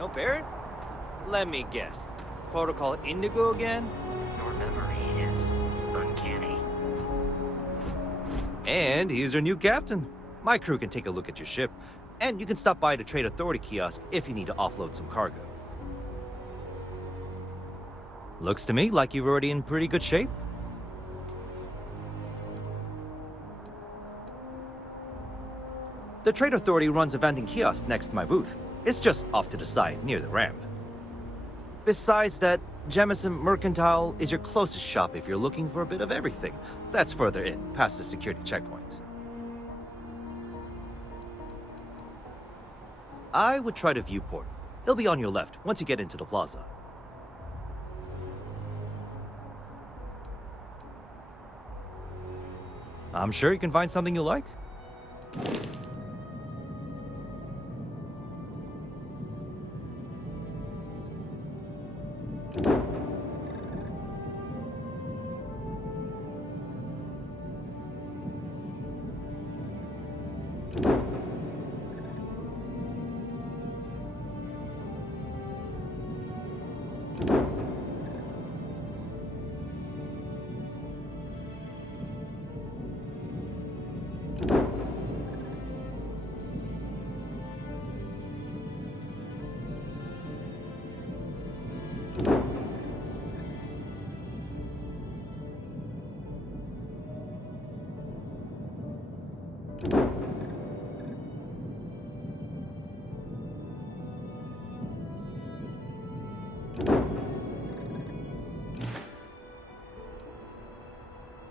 No Barrett? Let me guess. Protocol Indigo again? Your memory is uncanny. And here's your new captain. My crew can take a look at your ship, and you can stop by the Trade Authority kiosk if you need to offload some cargo. Looks to me like you're already in pretty good shape. The Trade Authority runs a vending kiosk next to my booth. It's just off to the side, near the ramp. Besides that, Jemison Mercantile is your closest shop if you're looking for a bit of everything. That's further in, past the security checkpoint. I would try the viewport. It'll be on your left once you get into the plaza. I'm sure you can find something you like.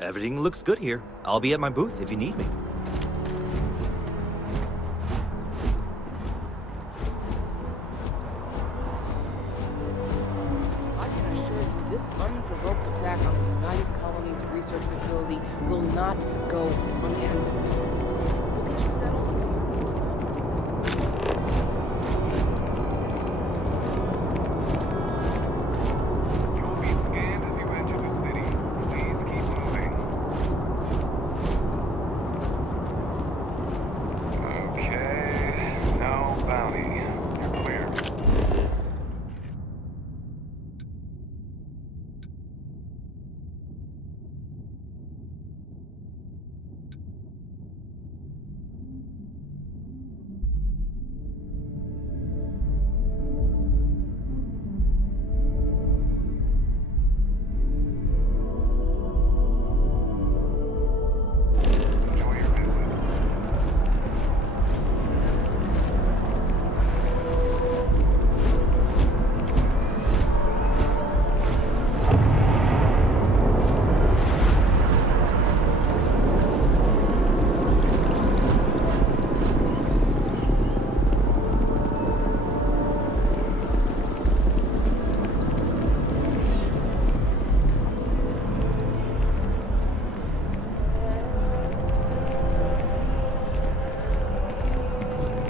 Everything looks good here. I'll be at my booth if you need me. I can assure you this unprovoked attack on the United Colonies research facility will not go unanswered. We'll get you settled into your new assignments. You will be scanned as you enter the city. Please keep moving. Okay, no bounty. You're clear. Enjoy your visit.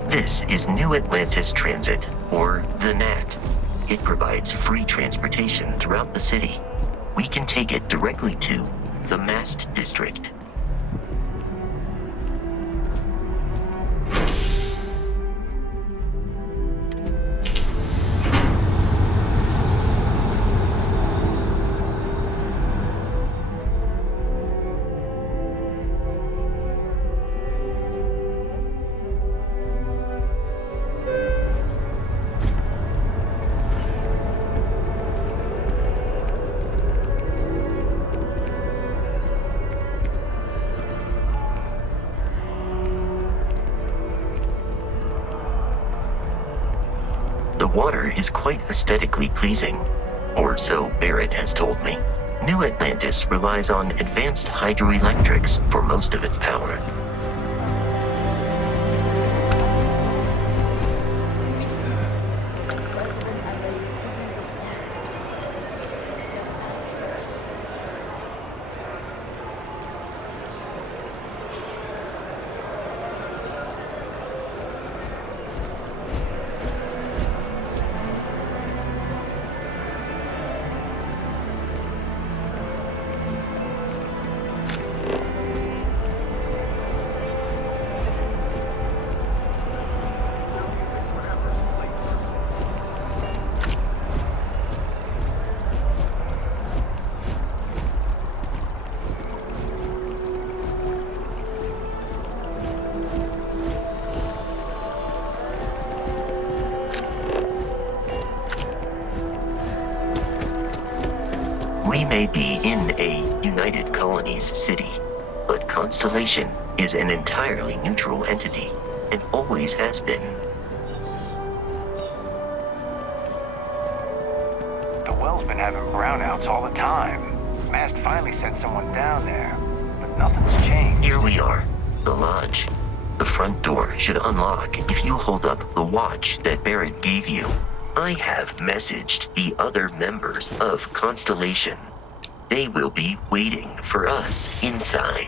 This is New Atlantis Transit, or the NAT. It provides free transportation throughout the city. We can take it directly to the Mast District. The water is quite aesthetically pleasing, or so Barrett has told me. New Atlantis relies on advanced hydroelectrics for most of its power. We may be in a United Colonies city, but Constellation is an entirely neutral entity, and always has been. The well's been having brownouts all the time. Mast finally sent someone down there, but nothing's changed. Here we are, the lodge. The front door should unlock if you hold up the watch that Barrett gave you. I have messaged the other members of Constellation. They will be waiting for us inside.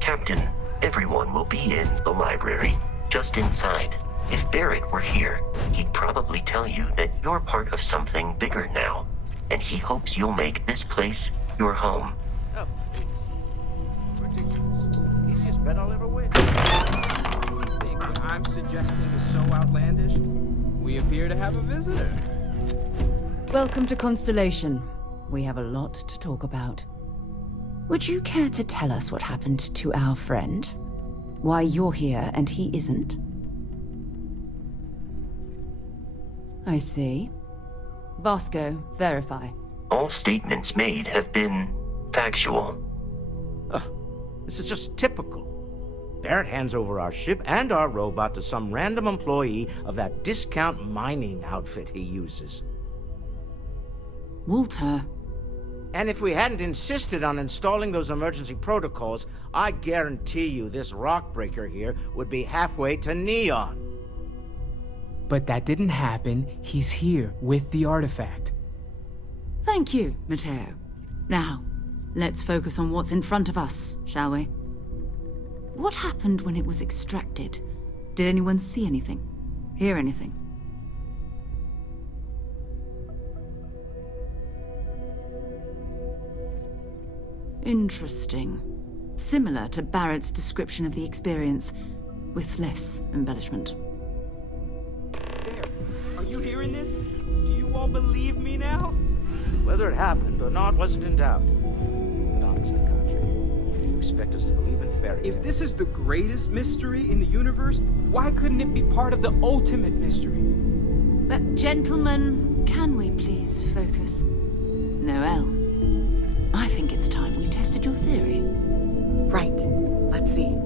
Captain, everyone will be in the library, just inside. If Barrett were here, he'd probably tell you that you're part of something bigger now, and he hopes you'll make this place your home. Oh, please. Ridiculous. Easiest bet I'll ever win. What do you think? What I'm suggesting is so outlandish? We appear to have a visitor. Welcome to Constellation. We have a lot to talk about. Would you care to tell us what happened to our friend? Why you're here and he isn't? I see. Vasco, verify. All statements made have been factual. This is just typical. Barrett hands over our ship and our robot to some random employee of that discount mining outfit he uses. Walter. And if we hadn't insisted on installing those emergency protocols, I guarantee you this rock breaker here would be halfway to Neon. But that didn't happen. He's here with the artifact. Thank you, Matteo. Now, let's focus on what's in front of us, shall we? What happened when it was extracted? Did anyone see anything? Hear anything? Interesting. Similar to Barrett's description of the experience, with less embellishment. There. Are you hearing this? Do you all believe me now? Whether it happened or not wasn't in doubt. But honestly, Contra, if you expect us to believe in fairy If tales- this is the greatest mystery in the universe, why couldn't it be part of the ultimate mystery? But gentlemen, can we please focus? Noel, I think it's time we tested your theory. Right. Let's see.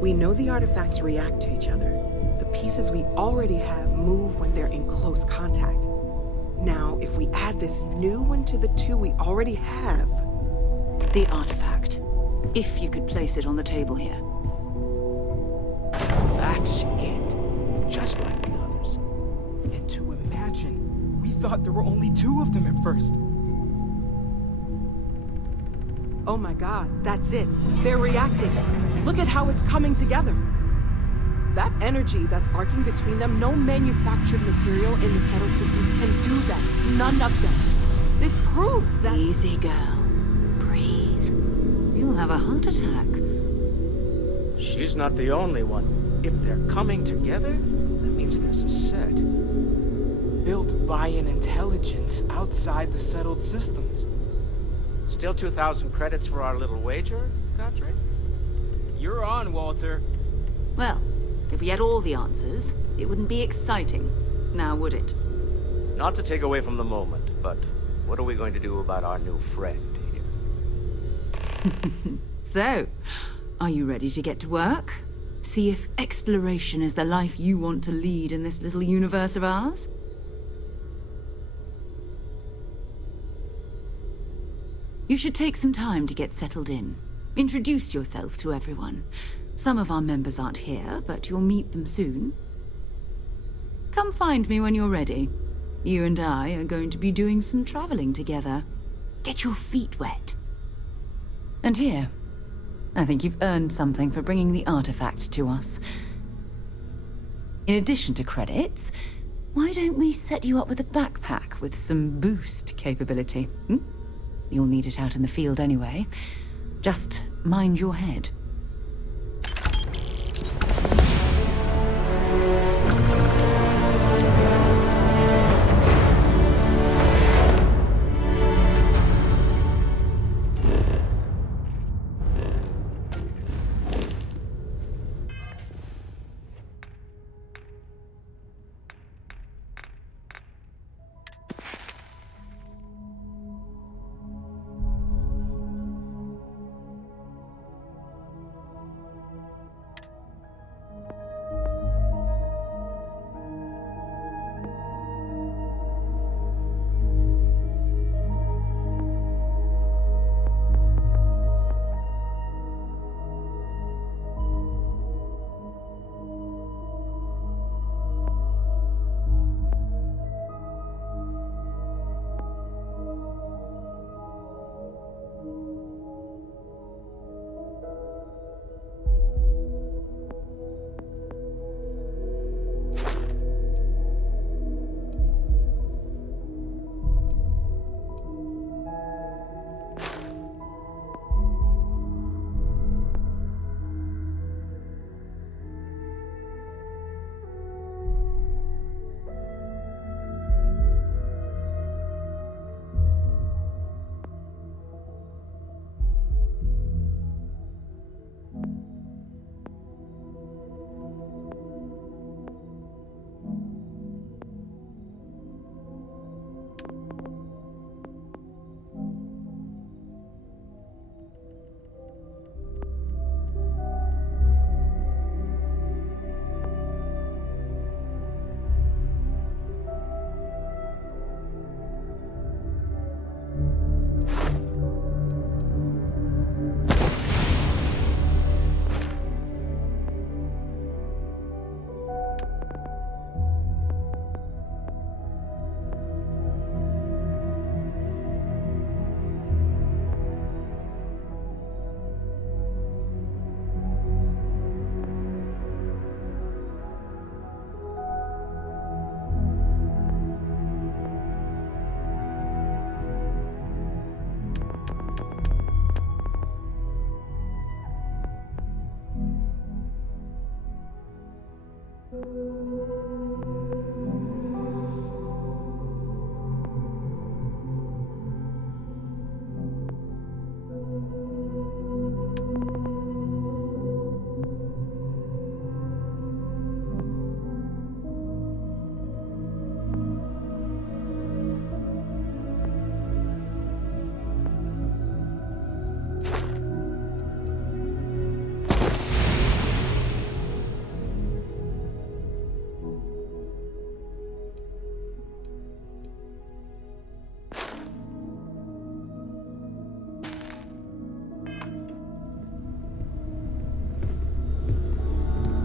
We know the artifacts react to each other. The pieces we already have move when they're in close contact. Now, if we add this new one to the two we already have... The artifact. If you could place it on the table here. That's it. Just like the others. And to imagine, we thought there were only 2 of them at first. Oh my god, that's it. They're reacting. Look at how it's coming together. That energy that's arcing between them, no manufactured material in the settled systems can do that. None of them. This proves that... Easy, girl. Breathe. You'll have a heart attack. She's not the only one. If they're coming together, that means there's a set. Built by an intelligence outside the settled systems. Still 2,000 credits for our little wager, Contra? You're on, Walter. Well, if we had all the answers, it wouldn't be exciting. Now, would it? Not to take away from the moment, but what are we going to do about our new friend here? So, are you ready to get to work? See if exploration is the life you want to lead in this little universe of ours? You should take some time to get settled in. Introduce yourself to everyone. Some of our members aren't here, but you'll meet them soon. Come find me when you're ready. You and I are going to be doing some traveling together. Get your feet wet. And here, I think you've earned something for bringing the artifact to us. In addition to credits, why don't we set you up with a backpack with some boost capability? You'll need it out in the field anyway. Just mind your head.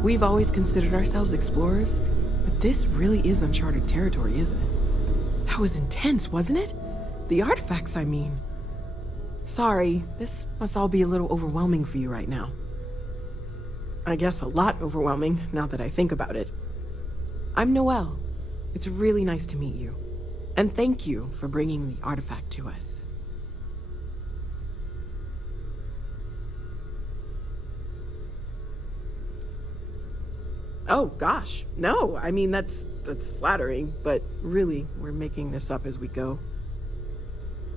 We've always considered ourselves explorers, but this really is uncharted territory, isn't it? That was intense, wasn't it? The artifacts, I mean. Sorry, this must all be a little overwhelming for you right now. I guess a lot overwhelming, now that I think about it. I'm Noelle. It's really nice to meet you. And thank you for bringing the artifact to us. Oh, gosh. No, I mean, that's flattering, but really, we're making this up as we go.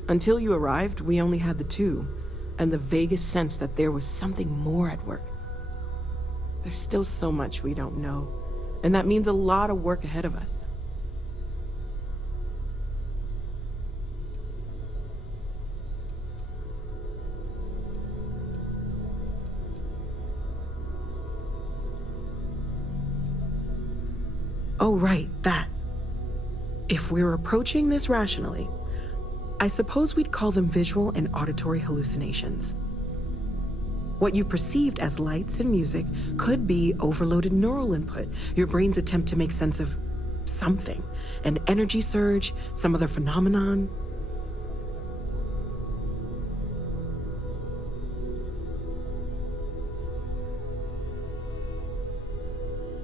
Until you arrived, we only had the two, and the vaguest sense that there was something more at work. There's still so much we don't know, and that means a lot of work ahead of us. Oh, right, that. If we're approaching this rationally, I suppose we'd call them visual and auditory hallucinations. What you perceived as lights and music could be overloaded neural input, your brain's attempt to make sense of something, an energy surge, some other phenomenon.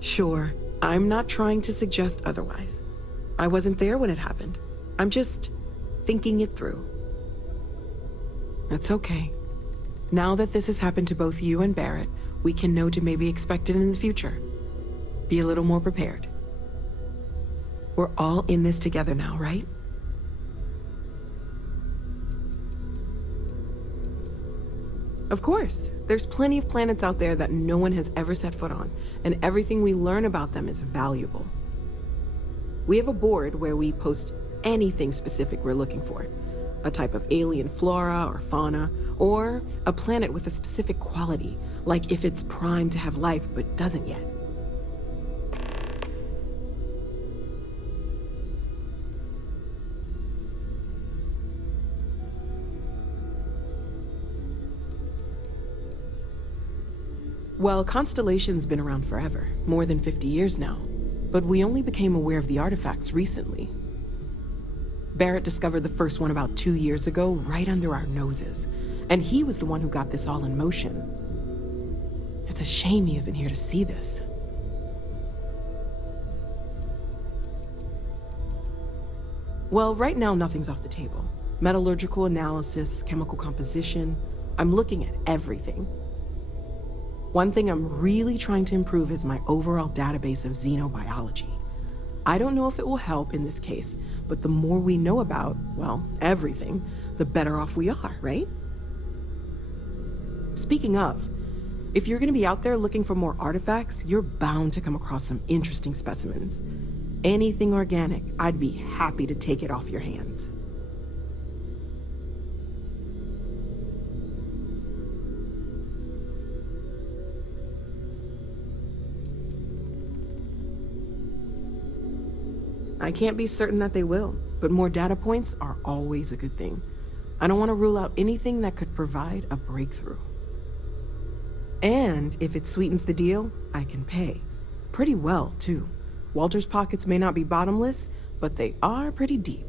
Sure, I'm not trying to suggest otherwise. I wasn't there when it happened. I'm just thinking it through. That's okay. Now that this has happened to both you and Barrett, we can know to maybe expect it in the future. Be a little more prepared. We're all in this together now, right? Of course. There's plenty of planets out there that no one has ever set foot on, and everything we learn about them is valuable. We have a board where we post anything specific we're looking for. A type of alien flora or fauna, or a planet with a specific quality, like if it's primed to have life but doesn't yet. Well, Constellation's been around forever, more than 50 years now, but we only became aware of the artifacts recently. Barrett discovered the first one about 2 years ago, right under our noses, and he was the one who got this all in motion. It's a shame he isn't here to see this. Well, right now nothing's off the table. Metallurgical analysis, chemical composition, I'm looking at everything. One thing I'm really trying to improve is my overall database of xenobiology. I don't know if it will help in this case, but the more we know about, well, everything, the better off we are, right? Speaking of, if you're gonna be out there looking for more artifacts, you're bound to come across some interesting specimens. Anything organic, I'd be happy to take it off your hands. I can't be certain that they will, but more data points are always a good thing. I don't want to rule out anything that could provide a breakthrough. And if it sweetens the deal, I can pay. Pretty well, too. Walter's pockets may not be bottomless, but they are pretty deep.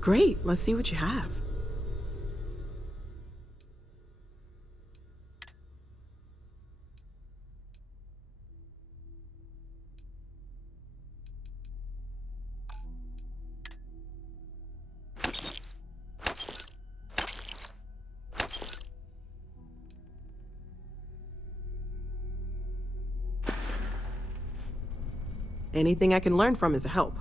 Great, let's see what you have. Anything I can learn from is a help.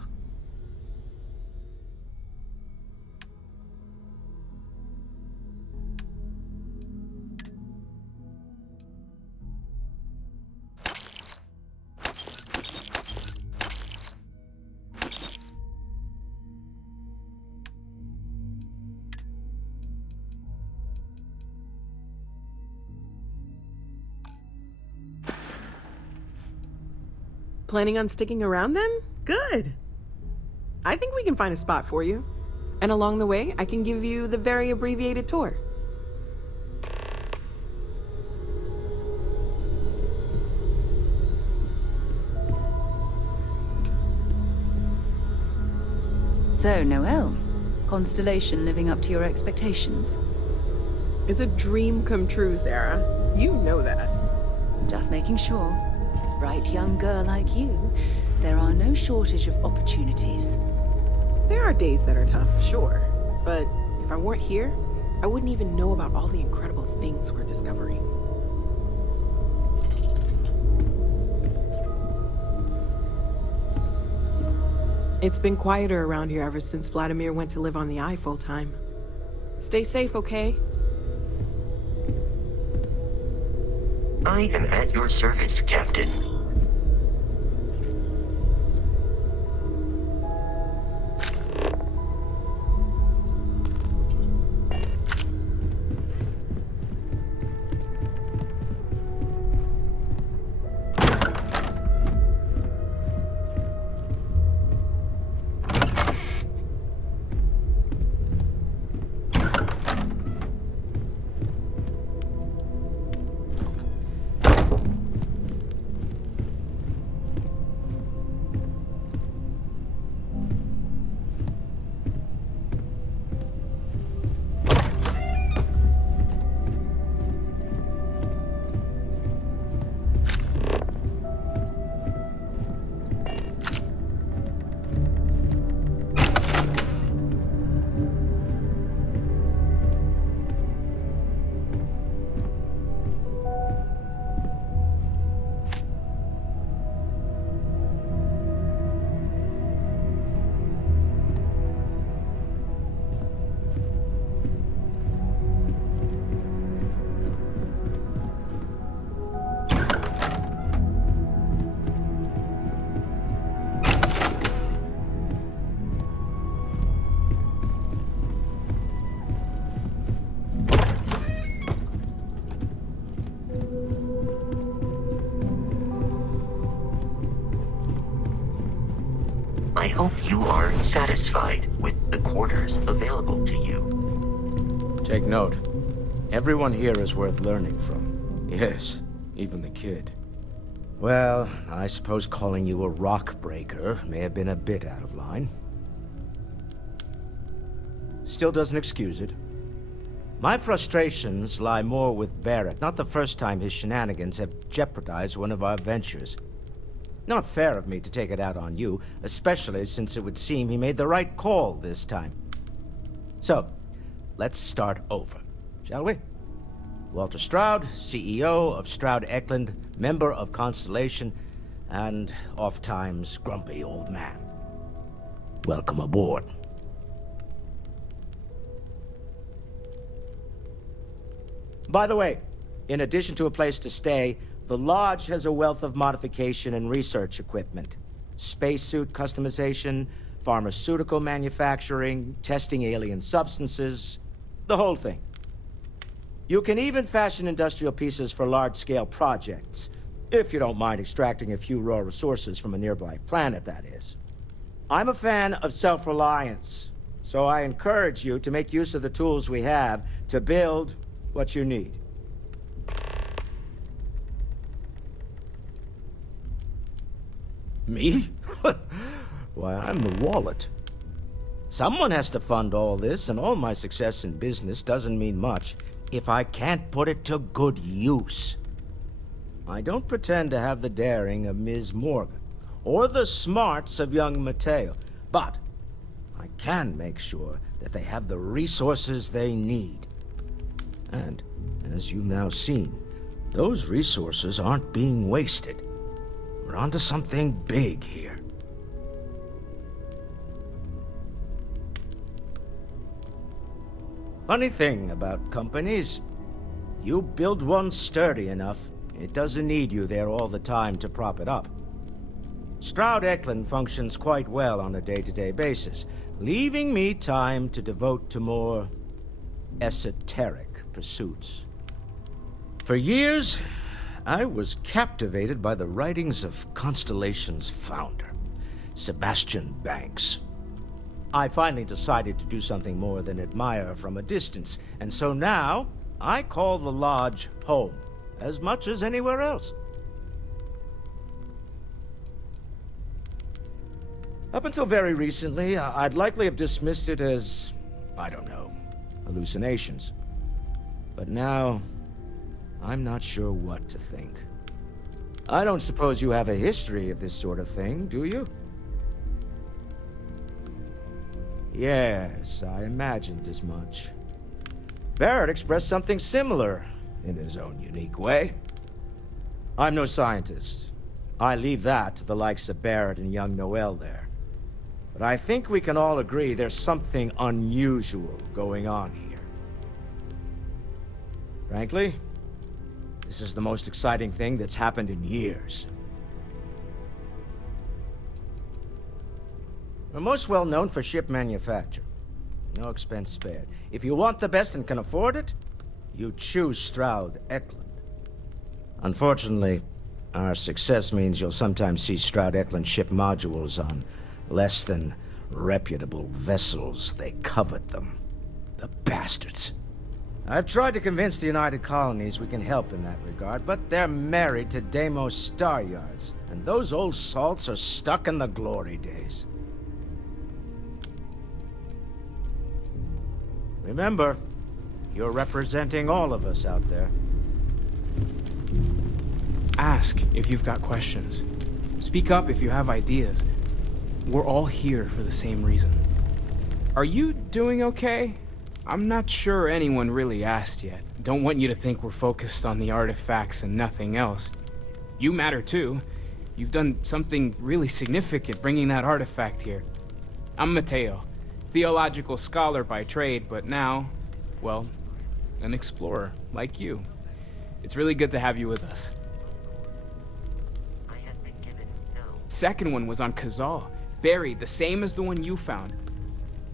Planning on sticking around then? Good. I think we can find a spot for you. And along the way, I can give you the very abbreviated tour. So, Noelle, Constellation living up to your expectations? It's a dream come true, Sarah. You know that. Just making sure. Bright young girl like you, there are no shortage of opportunities. There are days that are tough, sure. But if I weren't here, I wouldn't even know about all the incredible things we're discovering. It's been quieter around here ever since Vladimir went to live on the Eye full-time. Stay safe, okay? I am at your service, Captain. I hope you are satisfied with the quarters available to you. Take note. Everyone here is worth learning from. Yes, even the kid. Well, I suppose calling you a rock breaker may have been a bit out of line. Still doesn't excuse it. My frustrations lie more with Barrett. Not the first time his shenanigans have jeopardized one of our ventures. Not fair of me to take it out on you, especially since it would seem he made the right call this time. So, let's start over, shall we? Walter Stroud, CEO of Stroud Eklund, member of Constellation, and oft-times grumpy old man. Welcome aboard. By the way, in addition to a place to stay, the Lodge has a wealth of modification and research equipment. Spacesuit customization, pharmaceutical manufacturing, testing alien substances, the whole thing. You can even fashion industrial pieces for large-scale projects, if you don't mind extracting a few raw resources from a nearby planet, that is. I'm a fan of self-reliance, so I encourage you to make use of the tools we have to build what you need. Me? Why, I'm the wallet. Someone has to fund all this, and all my success in business doesn't mean much if I can't put it to good use. I don't pretend to have the daring of Ms. Morgan, or the smarts of young Mateo, but I can make sure that they have the resources they need. And, as you've now seen, those resources aren't being wasted. We're onto something big here. Funny thing about companies, you build one sturdy enough, it doesn't need you there all the time to prop it up. Stroud Eklund functions quite well on a day-to-day basis, leaving me time to devote to more esoteric pursuits. For years, I was captivated by the writings of Constellation's founder, Sebastian Banks. I finally decided to do something more than admire from a distance, and so now I call the Lodge home, as much as anywhere else. Up until very recently, I'd likely have dismissed it as, I don't know, hallucinations. But now, I'm not sure what to think. I don't suppose you have a history of this sort of thing, do you? Yes, I imagined as much. Barrett expressed something similar, in his own unique way. I'm no scientist. I leave that to the likes of Barrett and young Noel there. But I think we can all agree there's something unusual going on here. Frankly, this is the most exciting thing that's happened in years. We're most well known for ship manufacture. No expense spared. If you want the best and can afford it, you choose Stroud Eklund. Unfortunately, our success means you'll sometimes see Stroud Eklund ship modules on less than reputable vessels. They covet them. The bastards. I've tried to convince the United Colonies we can help in that regard, but they're married to Deimos Star Yards, and those old salts are stuck in the glory days. Remember, you're representing all of us out there. Ask if you've got questions. Speak up if you have ideas. We're all here for the same reason. Are you doing okay? I'm not sure anyone really asked yet. Don't want you to think we're focused on the artifacts and nothing else. You matter too. You've done something really significant bringing that artifact here. I'm Mateo, theological scholar by trade, but now, well, an explorer like you. It's really good to have you with us. I have been given no. Second one was on Kazal, buried the same as the one you found.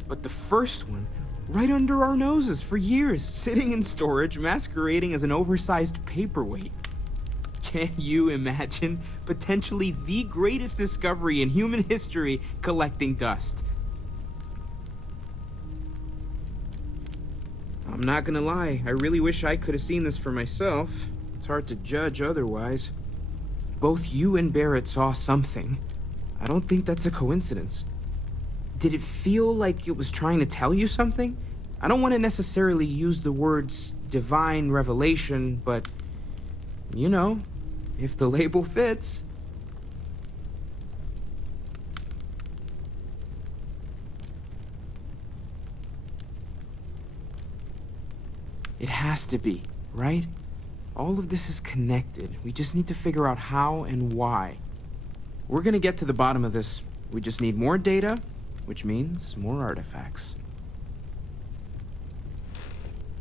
But the first one, right under our noses for years, sitting in storage, masquerading as an oversized paperweight. Can you imagine potentially the greatest discovery in human history collecting dust? I'm not gonna lie, I really wish I could have seen this for myself. It's hard to judge otherwise. Both you and Barrett saw something. I don't think that's a coincidence. Did it feel like it was trying to tell you something? I don't want to necessarily use the words divine revelation, but, you know, if the label fits. It has to be, right? All of this is connected. We just need to figure out how and why. We're gonna get to the bottom of this. We just need more data, which means more artifacts.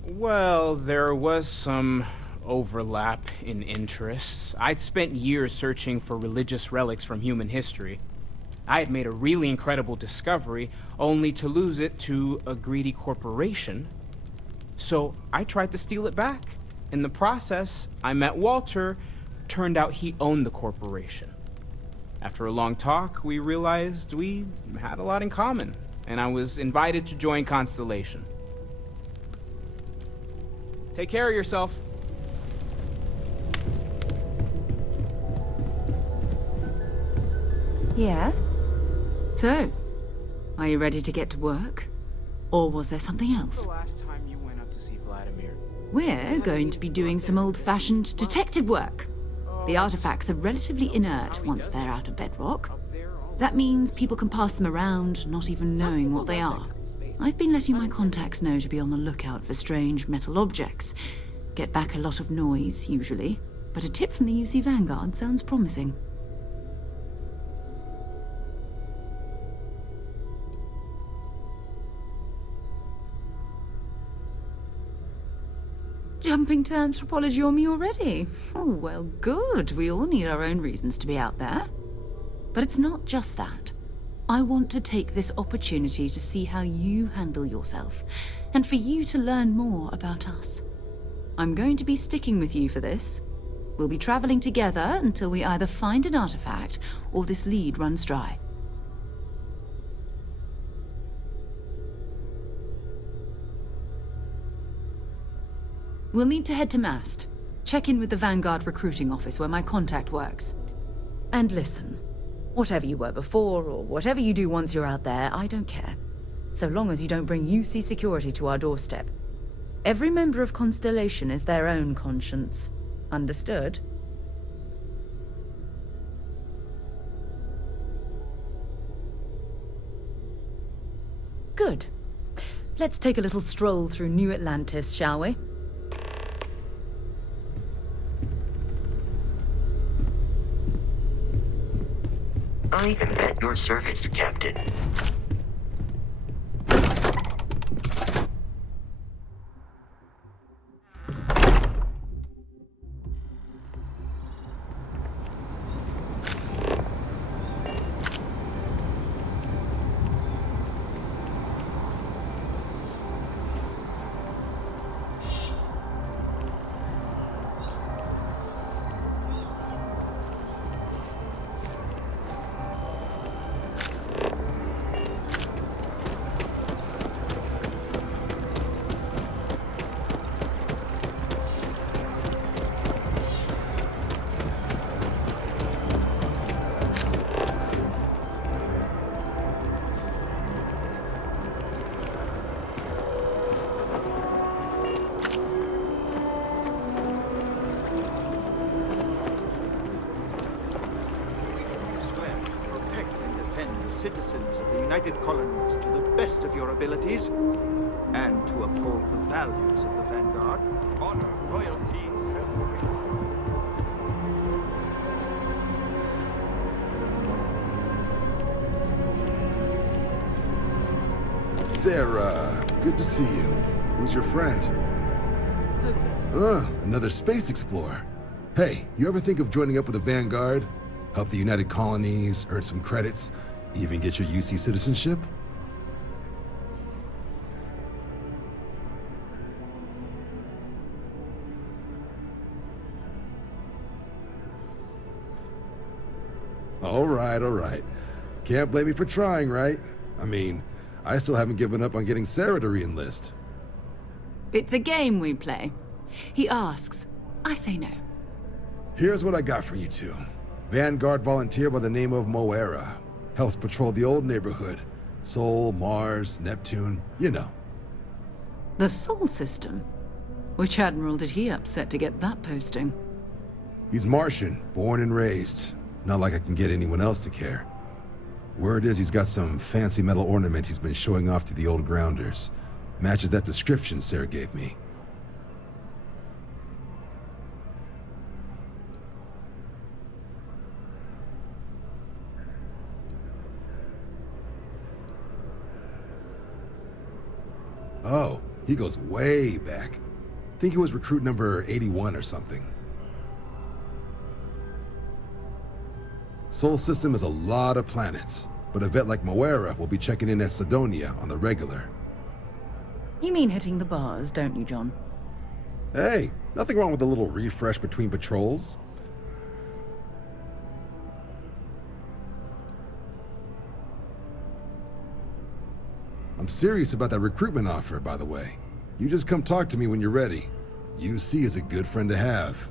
Well, there was some overlap in interests. I'd spent years searching for religious relics from human history. I had made a really incredible discovery, only to lose it to a greedy corporation. So I tried to steal it back. In the process, I met Walter. Turned out he owned the corporation. After a long talk, we realized we had a lot in common, and I was invited to join Constellation. Take care of yourself. Yeah? So, are you ready to get to work? Or was there something else? The last time you went up to see Vladimir? We're going to be doing some old-fashioned detective work. The artifacts are relatively inert once they're out of bedrock. That means people can pass them around, not even knowing what they are. I've been letting my contacts know to be on the lookout for strange metal objects. Get back a lot of noise, usually. But a tip from the UC Vanguard sounds promising. Jumping to anthropology on me already? Oh, well, good. We all need our own reasons to be out there. But it's not just that. I want to take this opportunity to see how you handle yourself, and for you to learn more about us. I'm going to be sticking with you for this. We'll be traveling together until we either find an artifact or this lead runs dry. We'll need to head to Mast. Check in with the Vanguard recruiting office where my contact works. And listen, Whatever you were before, or whatever you do once you're out there, I don't care. So long as you don't bring UC security to our doorstep. Every member of Constellation is their own conscience. Understood? Good. Let's take a little stroll through New Atlantis, shall we? I am at your service, Captain. Citizens of the United Colonies to the best of your abilities, and to uphold the values of the Vanguard, honor, loyalty, Sarah, good to see you. Who's your friend? Another space explorer. Hey, you ever think of joining up with the Vanguard? Help the United Colonies, earn some credits, even get your UC citizenship? All right. Can't blame me for trying, right? I mean, I still haven't given up on getting Sarah to re-enlist. It's a game we play. He asks, I say no. Here's what I got for you two. Vanguard volunteer by the name of Moira. Helps patrol the old neighborhood. Sol, Mars, Neptune, you know. The Sol system? Which admiral did he upset to get that posting? He's Martian, born and raised. Not like I can get anyone else to care. Word is he's got some fancy metal ornament he's been showing off to the old grounders. Matches that description Sarah gave me. Oh, he goes way back. Think he was recruit number 81 or something. Sol system is a lot of planets, but a vet like Moira will be checking in at Sidonia on the regular. You mean hitting the bars, don't you, John? Hey, nothing wrong with a little refresh between patrols. I'm serious about that recruitment offer, by the way. You just come talk to me when you're ready. UC is a good friend to have.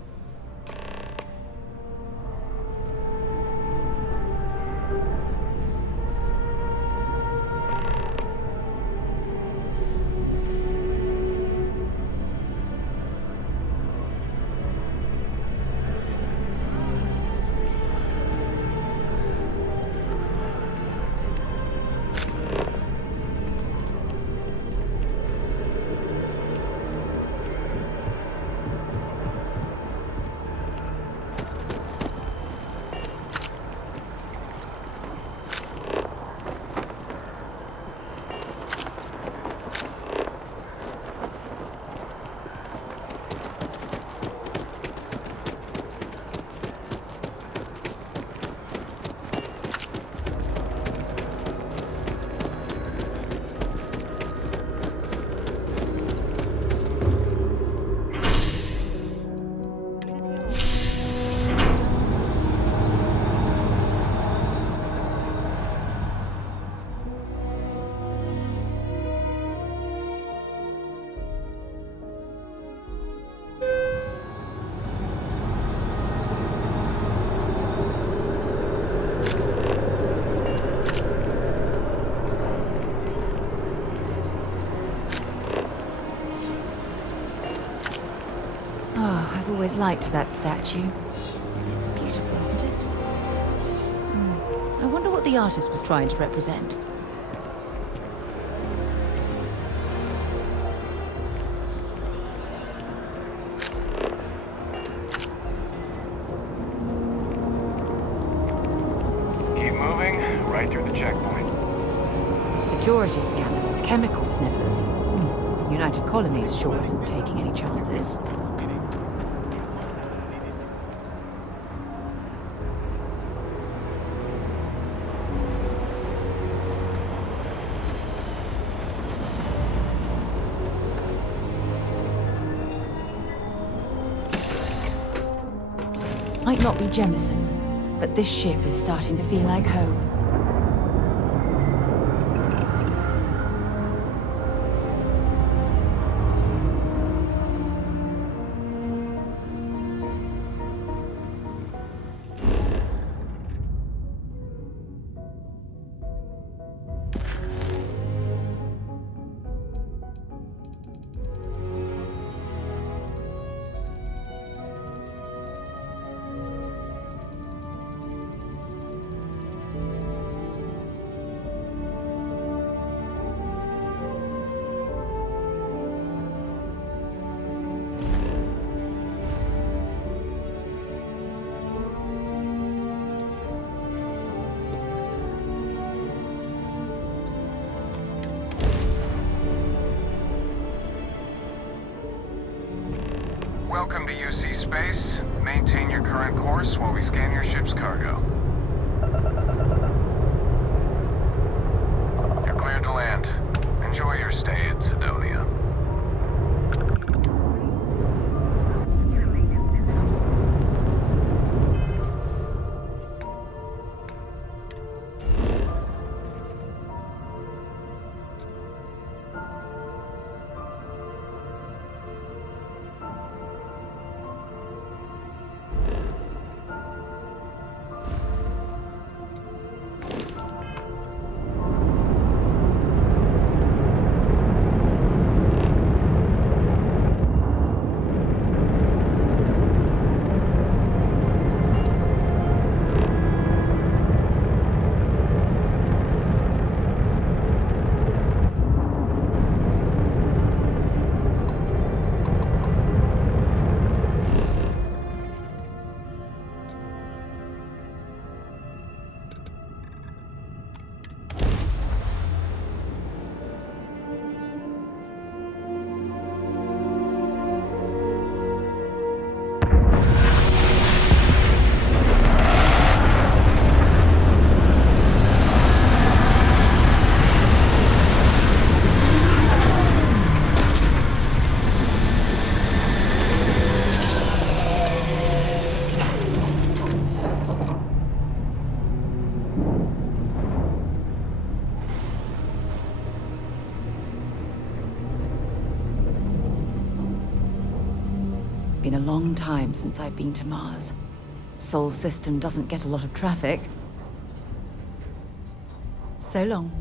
always liked that statue. It's beautiful, isn't it? I wonder what the artist was trying to represent. Keep moving, right through the checkpoint. Security scanners, chemical sniffers. The United Colonies sure isn't taking any chances. Might not be Jemison, but this ship is starting to feel like home. Welcome to UC Space. Maintain your current course while we scan your ship's cargo. You're cleared to land. Enjoy your stay at Sidonia. Been a long time since I've been to Mars. Sol system doesn't get a lot of traffic. So long.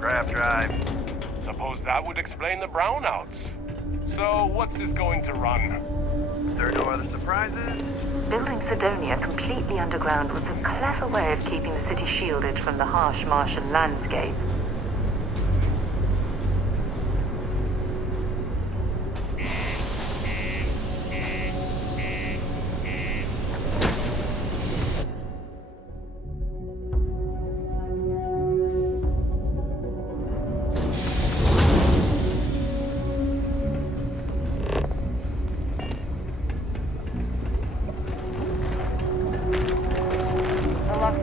Grab drive. Suppose that would explain the brownouts. So, what's this going to run? There are no other surprises? Building Sidonia completely underground was a clever way of keeping the city shielded from the harsh Martian landscape.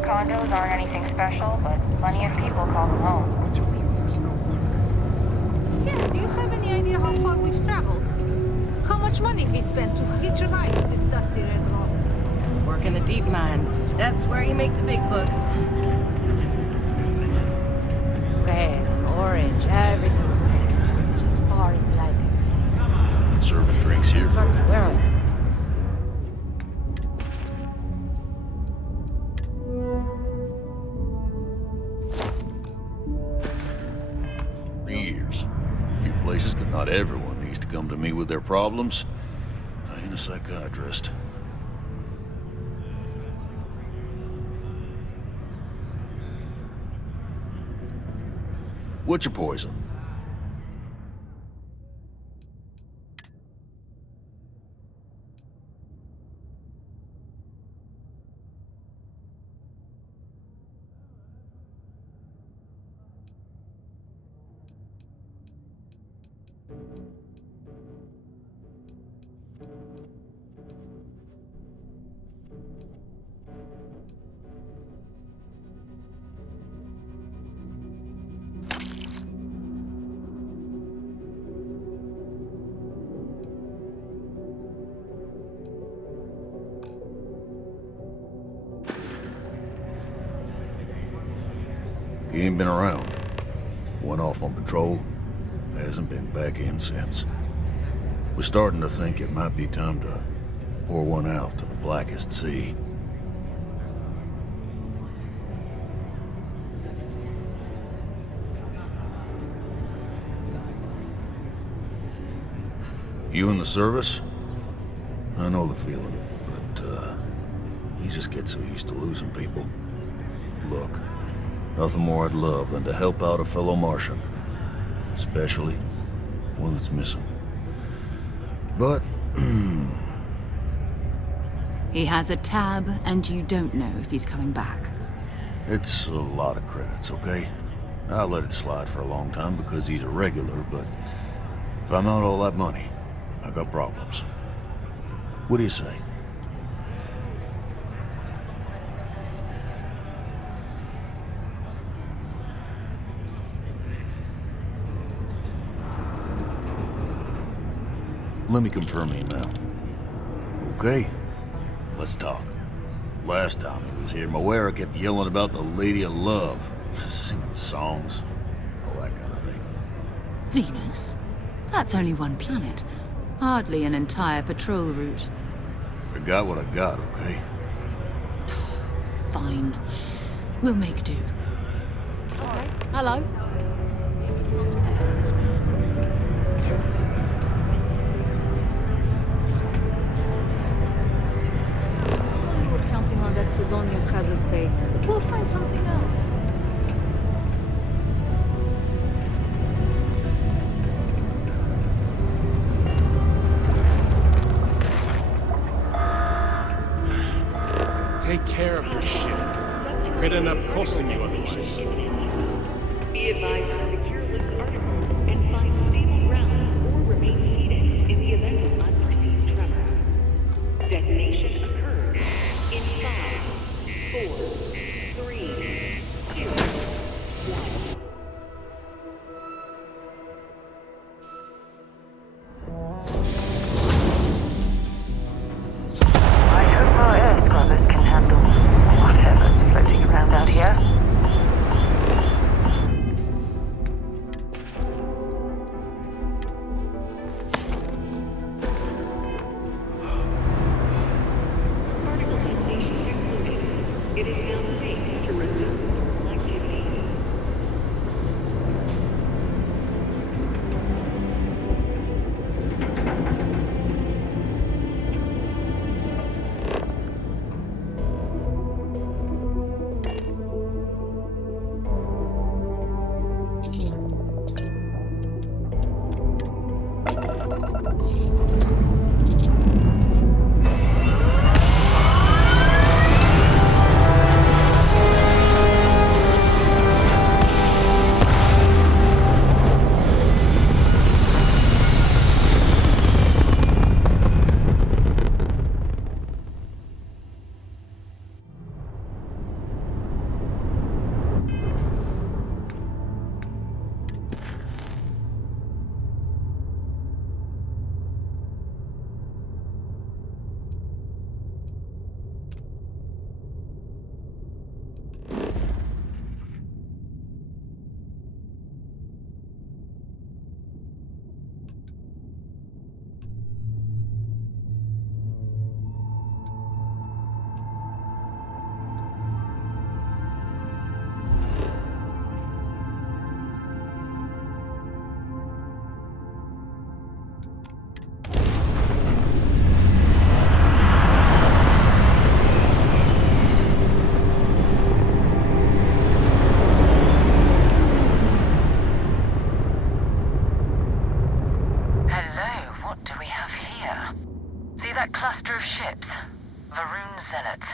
Condos aren't anything special, but plenty of people call them home. Yeah, do you have any idea how far we've traveled? How much money we spent to hitch a ride to this dusty red rock? Work in the deep mines. That's where you make the big bucks. Red, orange, everything's red, orange, as far as the eye can see. Been serving drinks here for... Where are we? 3 years. A few places, but not everyone needs to come to me with their problems. I ain't a psychiatrist. What's your poison? He ain't been around. Went off on patrol. Hasn't been back in since. We're starting to think it might be time to pour one out to the blackest sea. You in the service? I know the feeling, but, you just get so used to losing people. Look. Nothing more I'd love than to help out a fellow Martian. Especially one that's missing. But... He has a tab, and you don't know if he's coming back. it's a lot of credits, okay? I let it slide for a long time because he's a regular, but if I'm out all that money, I got problems. What do you say? Let me confirm email. Okay, let's talk. Last time he was here, Moera kept yelling about the Lady of Love, singing songs, all that kind of thing. Venus? That's only one planet. Hardly an entire patrol route. I got what I got, okay? Fine. We'll make do. Alright, hello. You were counting on that Sidonia hazard pay. We'll find something else. Take care of your ship. It could end up costing you otherwise. Be advised to secure this article and find stable ground or remain seated in the event of unperceived tremor. Detonation occurs in 5, 4, 3, 2, 1. I hope our air scrubbers can handle whatever's floating around out here. of ships. Varun Zealots.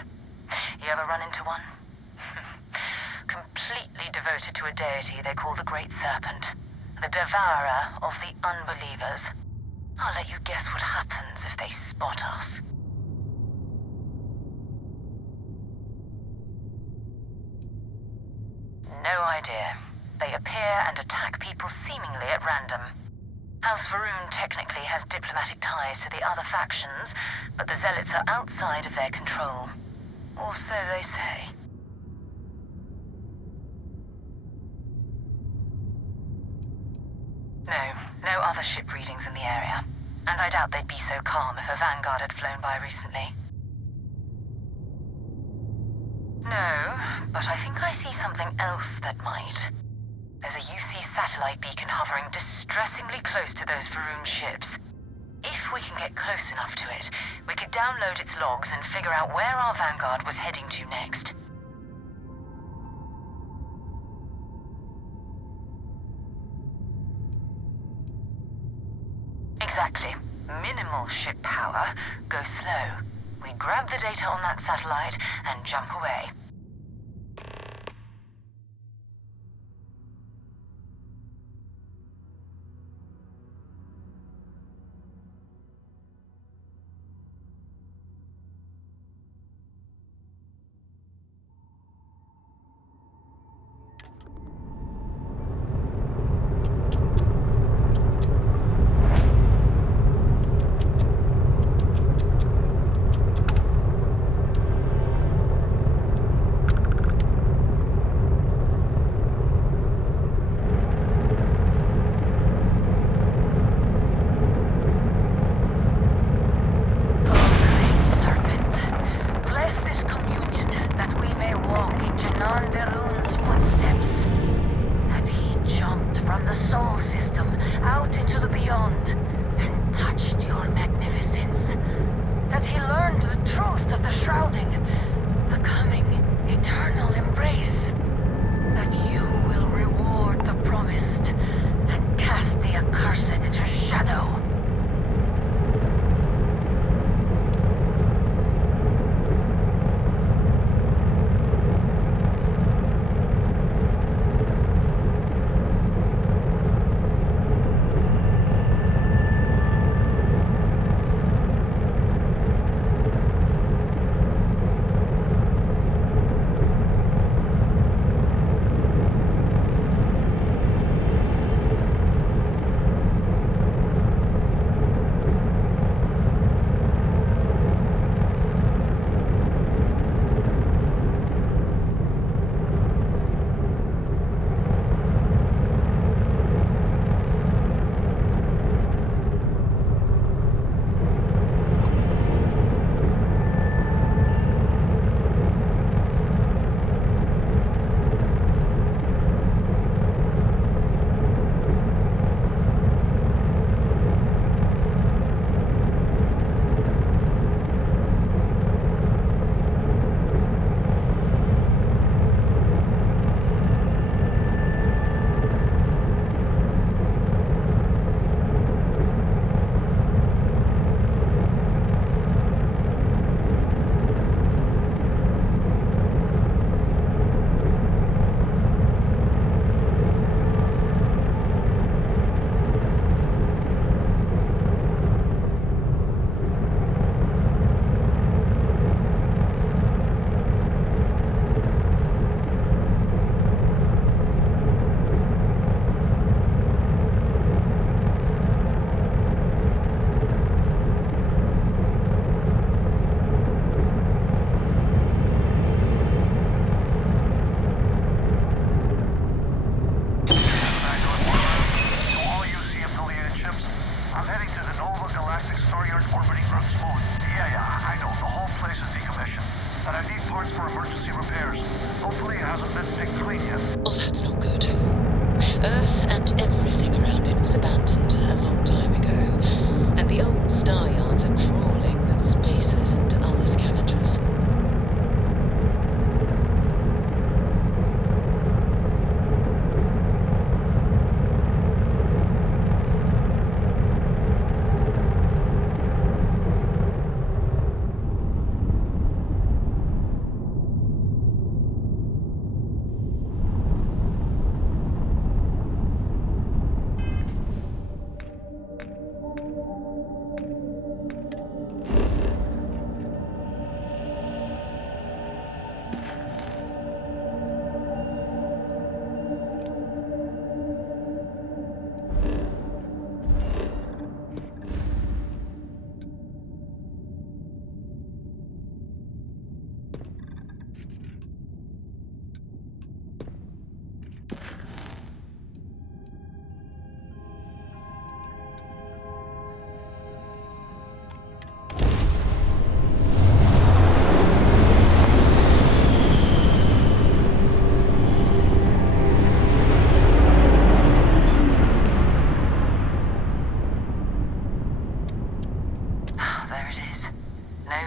You ever run into one? Completely devoted to a deity they call the Great Serpent. The devourer of the unbelievers. I'll let you guess what happens if they spot us. No idea. They appear and attack people seemingly at random. House Varun technically has diplomatic ties to the other factions, but the Zealots are outside of their control. Or so they say. No other ship readings in the area. And I doubt they'd be so calm if a Vanguard had flown by recently. No, but I think I see something else that might. There's a UC satellite beacon hovering distressingly close to those Varun ships. If we can get close enough to it, we could download its logs and figure out where our Vanguard was heading to next. Exactly. Minimal ship power. Go slow. We grab the data on that satellite and jump away.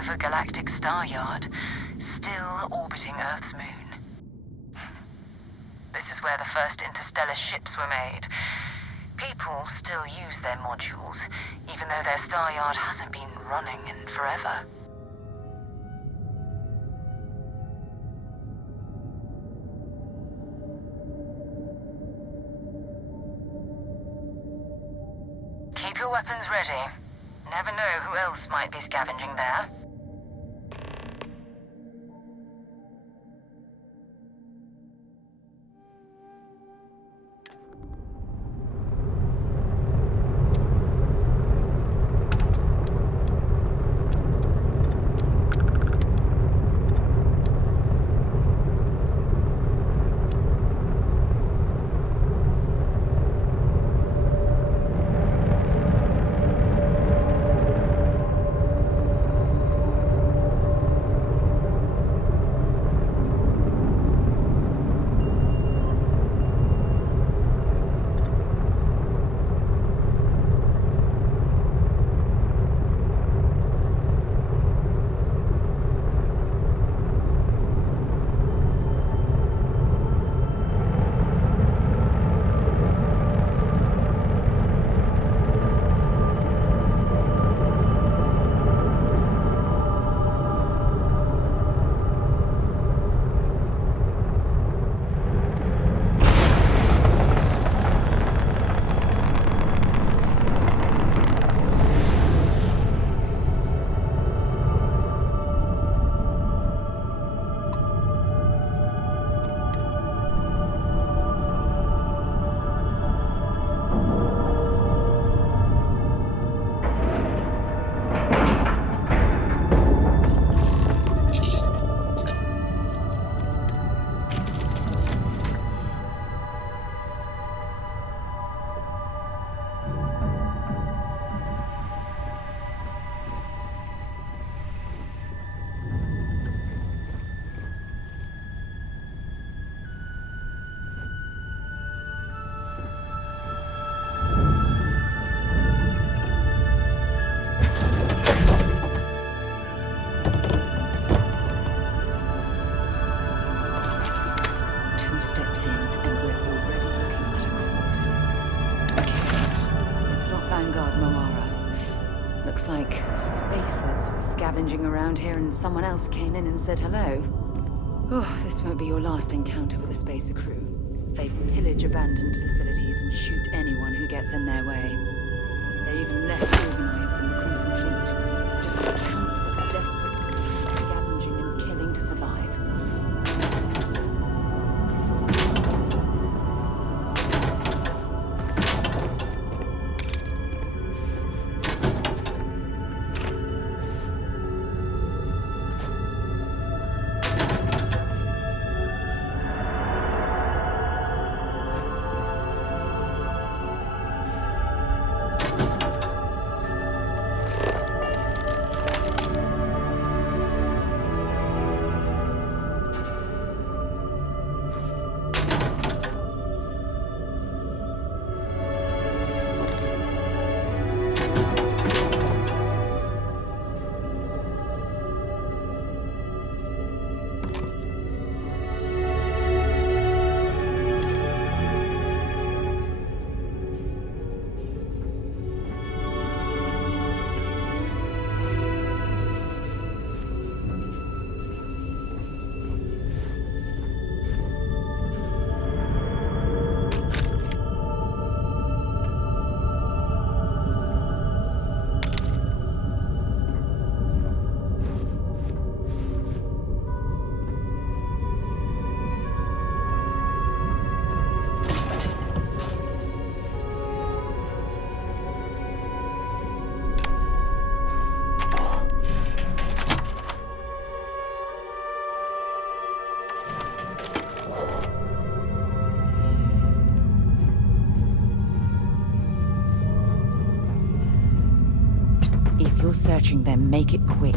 of a galactic star yard, still orbiting Earth's moon. This is where the first interstellar ships were made. People still use their modules, even though their star yard hasn't been running in forever. Keep your weapons ready. Never know who else might be scavenging there. Looks like spacers were scavenging around here and someone else came in and said hello. Oh, this won't be your last encounter with a spacer crew. They pillage abandoned facilities and shoot anyone who gets in their way. They're even less organized than the Crimson Fleet. Just countless desperate crews scavenging and killing to survive. If you're searching them, make it quick.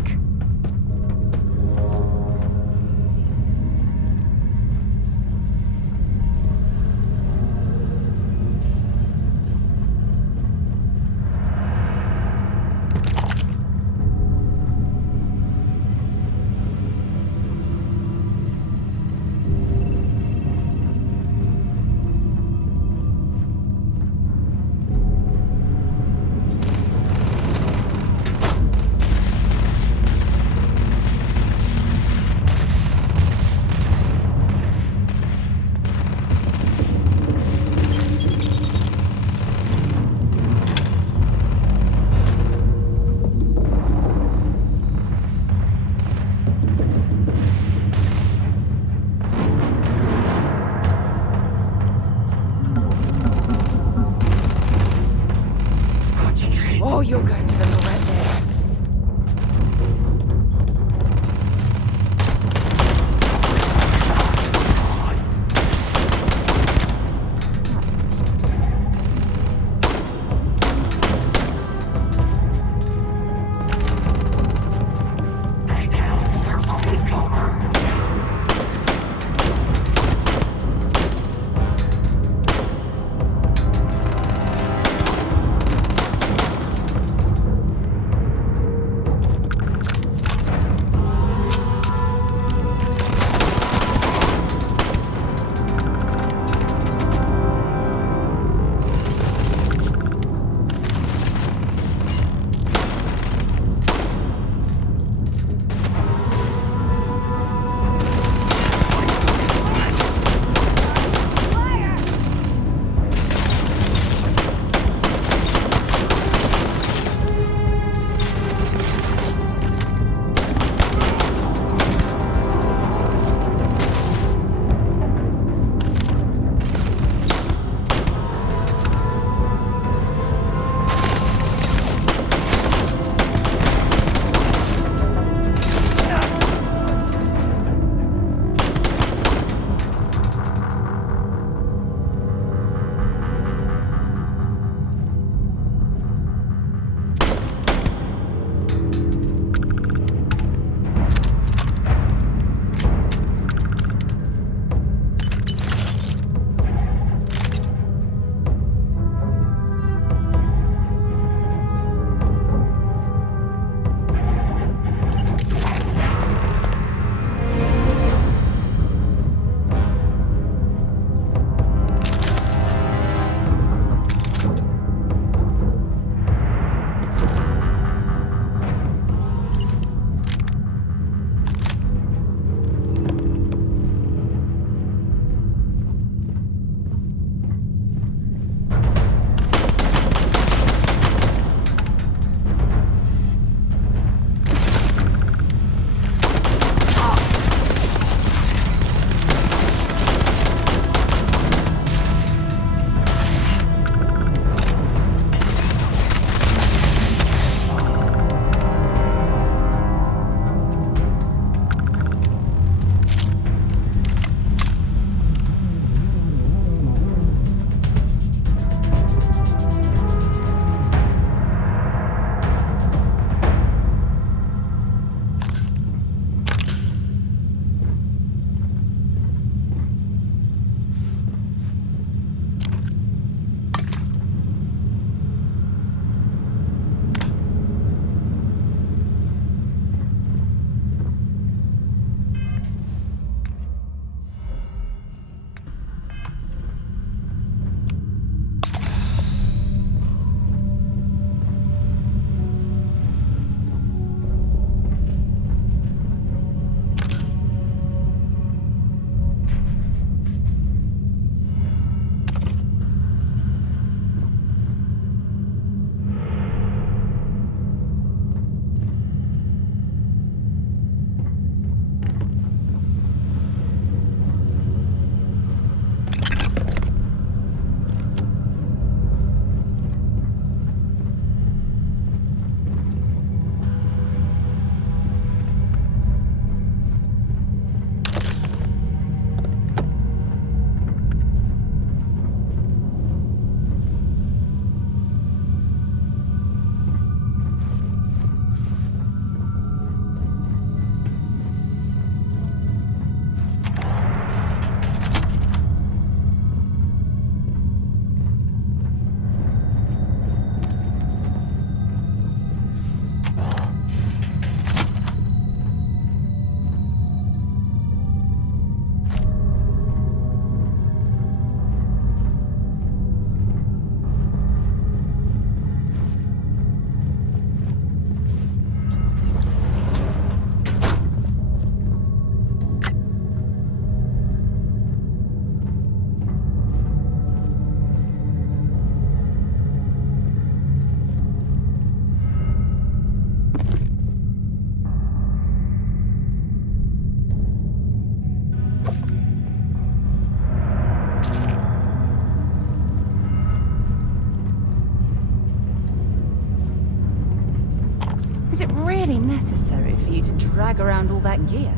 necessary for you to drag around all that gear.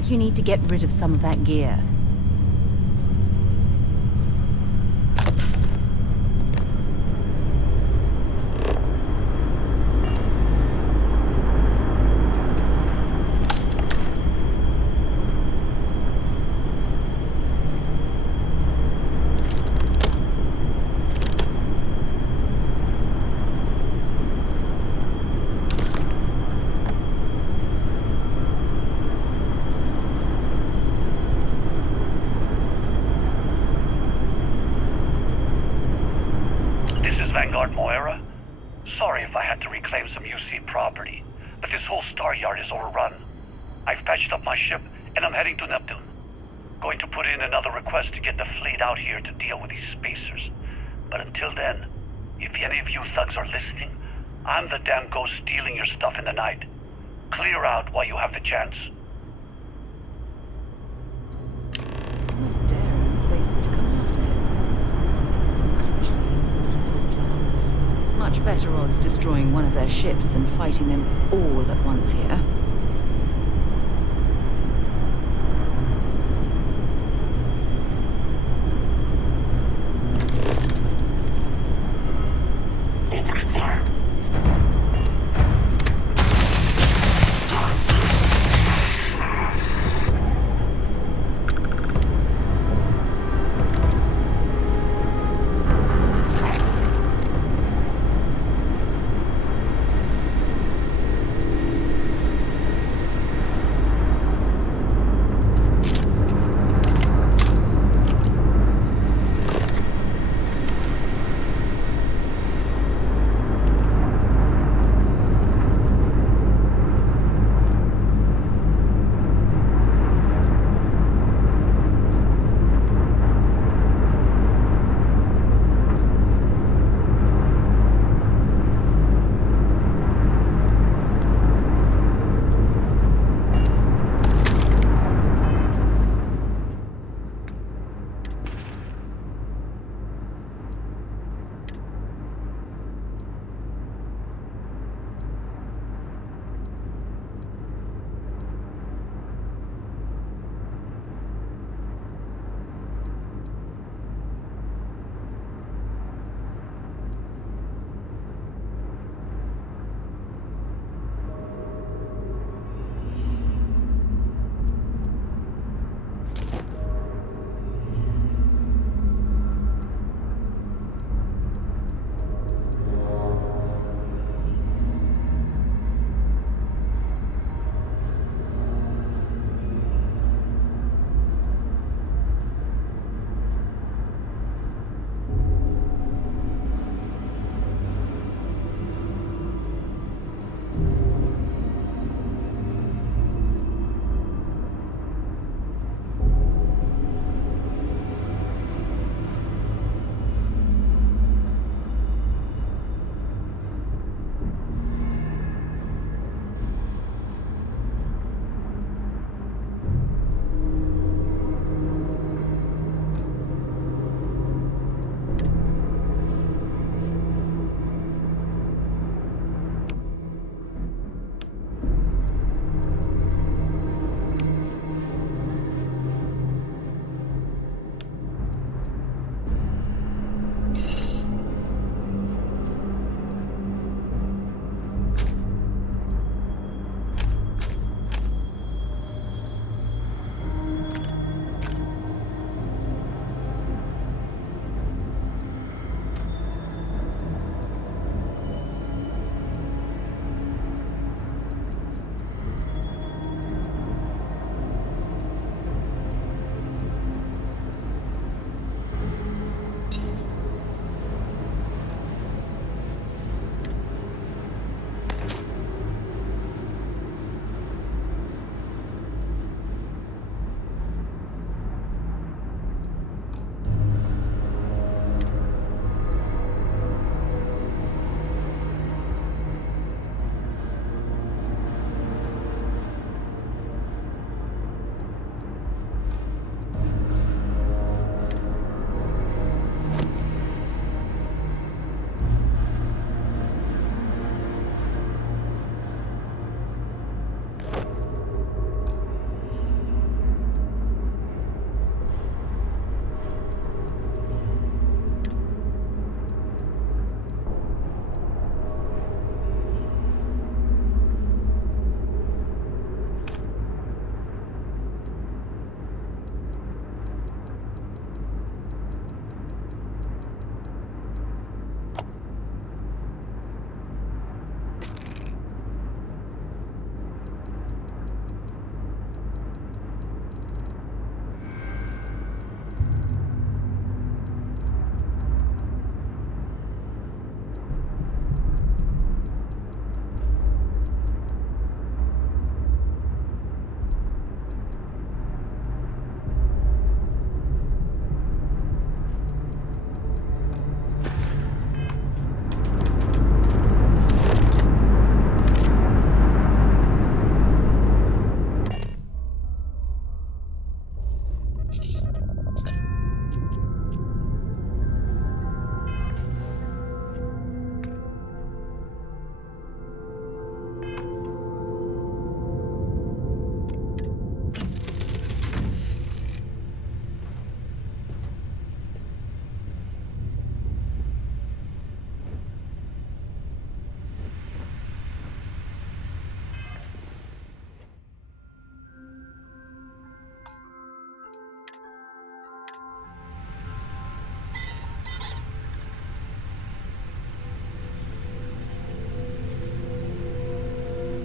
think you need to get rid of some of that gear. Sorry if I had to reclaim some UC property, but this whole star yard is overrun. I've patched up my ship, and I'm heading to Neptune. Going to put in another request to get the fleet out here to deal with these spacers. But until then, if any of you thugs are listening, I'm the damn ghost stealing your stuff in the night. Clear out while you have the chance. It's almost daring the spacers to come after him. It's actually not a bad plan. Much better odds destroying one of their ships than fighting them all at once here.